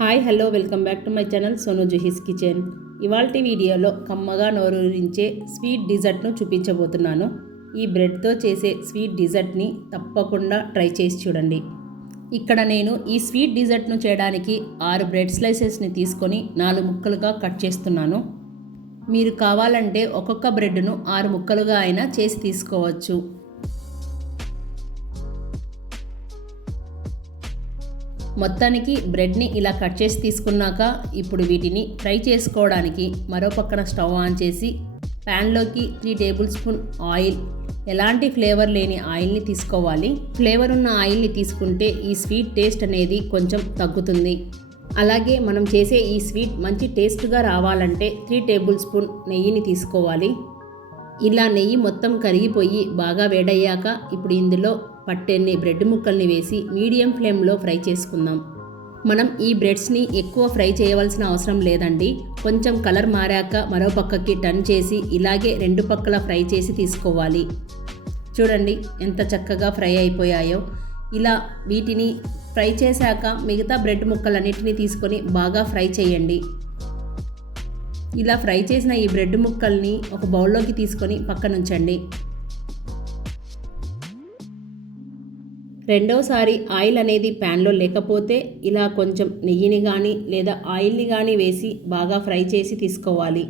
Hi hello welcome back to my channel Sonu Juhi's kitchen. ఇవాల్టి వీడియోలో కమ్మగా నోరూరించే స్వీట్ డిజర్ట్ను చూపించబోతున్నాను. ఈ బ్రెడ్తో చేసే స్వీట్ డిజర్ట్ని తప్పకుండా ట్రై చేసి చూడండి. ఇక్కడ నేను ఈ స్వీట్ డిజర్ట్ను చేయడానికి 6 బ్రెడ్ స్లైసెస్ని తీసుకొని 4 ముక్కలుగా కట్ చేస్తున్నాను. మీరు కావాలంటే ఒక్కొక్క బ్రెడ్ను 6 ముక్కలుగా అయినా చేసి తీసుకోవచ్చు. మొత్తానికి బ్రెడ్ని ఇలా కట్ చేసి తీసుకున్నాక ఇప్పుడు వీటిని ఫ్రై చేసుకోవడానికి మరో పక్కన స్టవ్ ఆన్ చేసి ప్యాన్లోకి 3 టేబుల్ స్పూన్ ఆయిల్, ఎలాంటి ఫ్లేవర్ లేని ఆయిల్ని తీసుకోవాలి. ఫ్లేవర్ ఉన్న ఆయిల్ని తీసుకుంటే ఈ స్వీట్ టేస్ట్ అనేది కొంచెం తగ్గుతుంది. అలాగే మనం చేసే ఈ స్వీట్ మంచి టేస్ట్గా రావాలంటే 3 టేబుల్ స్పూన్ నెయ్యిని తీసుకోవాలి. ఇలా నెయ్యి మొత్తం కరిగిపోయి బాగా వేడయ్యాక ఇప్పుడు ఇందులో పట్టెన్ని బ్రెడ్ ముక్కల్ని వేసి మీడియం ఫ్లేమ్లో ఫ్రై చేసుకుందాం. మనం ఈ బ్రెడ్స్ని ఎక్కువ ఫ్రై చేయవలసిన అవసరం లేదండి. కొంచెం కలర్ మారాక మరో పక్కకి టర్న్ చేసి ఇలాగే 2 పక్కల ఫ్రై చేసి తీసుకోవాలి. చూడండి ఎంత చక్కగా ఫ్రై అయిపోయాయో. ఇలా వీటిని ఫ్రై చేశాక మిగతా బ్రెడ్ ముక్కలన్నిటిని తీసుకొని బాగా ఫ్రై చేయండి. ఇలా ఫ్రై చేసిన ఈ బ్రెడ్ ముక్కల్ని ఒక బౌల్లోకి తీసుకొని పక్కనుంచండి. రెండోసారి ఆయిల్ అనేది ప్యాన్లో లేకపోతే ఇలా కొంచెం నెయ్యిని కానీ లేదా ఆయిల్ని కానీ వేసి బాగా ఫ్రై చేసి తీసుకోవాలి.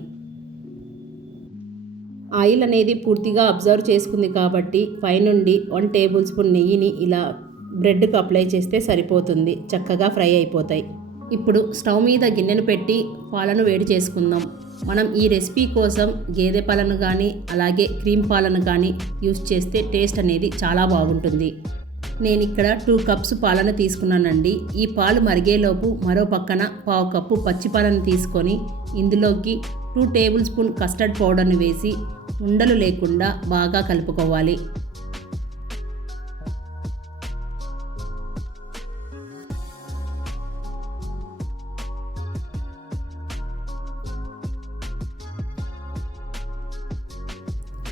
ఆయిల్ అనేది పూర్తిగా అబ్జర్వ్ చేసుకుంది కాబట్టి పైనుండి 1 టేబుల్ స్పూన్ నెయ్యిని ఇలా బ్రెడ్కి అప్లై చేస్తే సరిపోతుంది. చక్కగా ఫ్రై అయిపోతాయి. ఇప్పుడు స్టవ్ మీద గిన్నెను పెట్టి పాలను వేడి చేసుకుందాం. మనం ఈ రెసిపీ కోసం గేదె పాలను కానీ అలాగే క్రీమ్ పాలను కానీ యూస్ చేస్తే టేస్ట్ అనేది చాలా బాగుంటుంది. నేను ఇక్కడ 2 కప్స్ పాలను తీసుకున్నానండి. ఈ పాలు మరిగేలోపు మరో పక్కన 1/2 కప్పు పచ్చి పాలను తీసుకొని ఇందులోకి 2 టేబుల్ స్పూన్ కస్టర్డ్ పౌడర్ని వేసి ఉండలు లేకుండా బాగా కలుపుకోవాలి.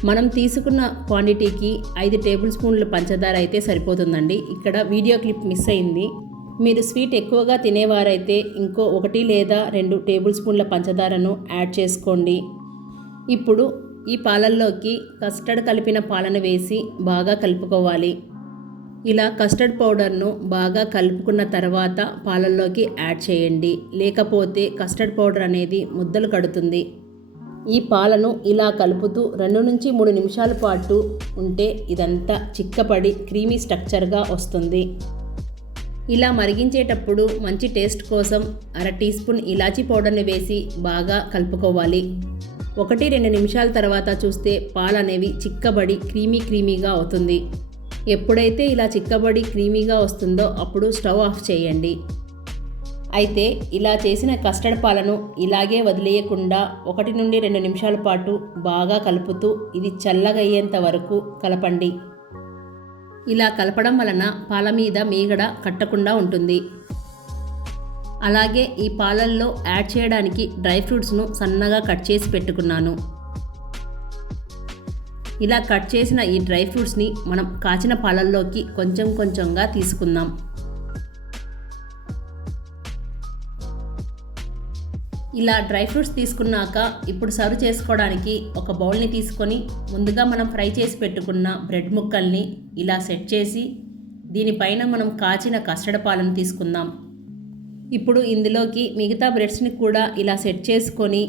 మనం తీసుకున్న క్వాంటిటీకి 5 టేబుల్ స్పూన్ల పంచదార అయితే సరిపోతుందండి. ఇక్కడ వీడియో క్లిప్ మిస్ అయింది. మీరు స్వీట్ ఎక్కువగా తినేవారైతే ఇంకో 1 లేదా 2 టేబుల్ స్పూన్ల పంచదారను యాడ్ చేసుకోండి. ఇప్పుడు ఈ పాలల్లోకి కస్టర్డ్ కలిపిన పాలను వేసి బాగా కలుపుకోవాలి. ఇలా కస్టర్డ్ పౌడర్ను బాగా కలుపుకున్న తర్వాత పాలల్లోకి యాడ్ చేయండి. లేకపోతే కస్టర్డ్ పౌడర్ అనేది ముద్దలు కడుతుంది. ఈ పాలను ఇలా కలుపుతూ 2 నుంచి 3 నిమిషాల పాటు ఉంటే ఇదంతా చిక్కపడి క్రీమీ స్ట్రక్చర్గా వస్తుంది. ఇలా మరిగించేటప్పుడు మంచి టేస్ట్ కోసం 1/2 టీ స్పూన్ ఇలాచీ పౌడర్ని వేసి బాగా కలుపుకోవాలి. 1-2 నిమిషాల తర్వాత చూస్తే పాలు అనేవి చిక్కబడి క్రీమీగా అవుతుంది. ఎప్పుడైతే ఇలా చిక్కబడి క్రీమీగా వస్తుందో అప్పుడు స్టవ్ ఆఫ్ చేయండి. అయితే ఇలా చేసిన కస్టర్డ్ పాలను ఇలాగే వదిలేయకుండా 1 నుండి 2 నిమిషాల పాటు బాగా కలుపుతూ ఇది చల్లగయ్యేంత వరకు కలపండి. ఇలా కలపడం వలన పాల మీద మీగడ కట్టకుండా ఉంటుంది. అలాగే ఈ పాలల్లో యాడ్ చేయడానికి డ్రై ఫ్రూట్స్ను సన్నగా కట్ చేసి పెట్టుకున్నాను. ఇలా కట్ చేసిన ఈ డ్రై ఫ్రూట్స్ని మనం కాచిన పాలల్లోకి కొంచెంగా తీసుకుందాం. ఇలా డ్రై ఫ్రూట్స్ తీసుకున్నాక ఇప్పుడు సర్వ్ చేసుకోవడానికి ఒక బౌల్ని తీసుకొని ముందుగా మనం ఫ్రై చేసి పెట్టుకున్న బ్రెడ్ ముక్కల్ని ఇలా సెట్ చేసి దీనిపైన మనం కాచిన కస్టర్డ్ పాలను తీసుకుందాం. ఇప్పుడు ఇందులోకి మిగతా బ్రెడ్స్ని కూడా ఇలా సెట్ చేసుకొని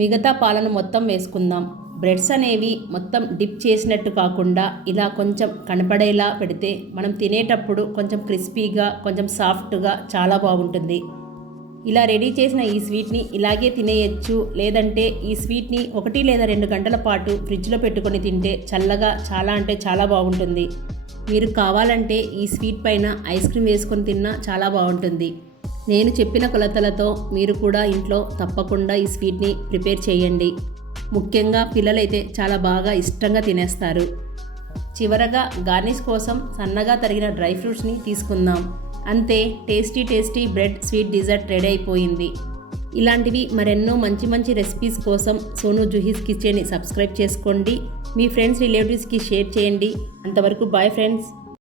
మిగతా పాలను మొత్తం వేసుకుందాం. బ్రెడ్స్ అనేవి మొత్తం డిప్ చేసినట్టు కాకుండా ఇలా కొంచెం కనపడేలా పెడితే మనం తినేటప్పుడు కొంచెం క్రిస్పీగా కొంచెం సాఫ్ట్గా చాలా బాగుంటుంది. ఇలా రెడీ చేసిన ఈ స్వీట్ని ఇలాగే తినేయచ్చు. లేదంటే ఈ స్వీట్ని 1 లేదా 2 గంటల పాటు ఫ్రిడ్జ్లో పెట్టుకొని తింటే చల్లగా చాలా బాగుంటుంది. మీరు కావాలంటే ఈ స్వీట్ పైన ఐస్ క్రీమ్ వేసుకొని తిన్నా చాలా బాగుంటుంది. నేను చెప్పిన కొలతలతో మీరు కూడా ఇంట్లో తప్పకుండా ఈ స్వీట్ని ప్రిపేర్ చేయండి. ముఖ్యంగా పిల్లలైతే చాలా బాగా ఇష్టంగా తినేస్తారు. చివరగా గార్నిష్ కోసం సన్నగా తరిగిన డ్రై ఫ్రూట్స్ని తీసుకుందాం. అంతే, tasty bread sweet dessert ready అయిపోయింది. ఇలాంటివి మరెన్నో మంచి రెసిపీస్ కోసం సోను జుహీస్ కిచెన్ని సబ్స్క్రైబ్ చేసుకోండి. మీ ఫ్రెండ్స్ రిలేటివ్స్కి షేర్ చేయండి. అంతవరకు బాయ్ ఫ్రెండ్స్.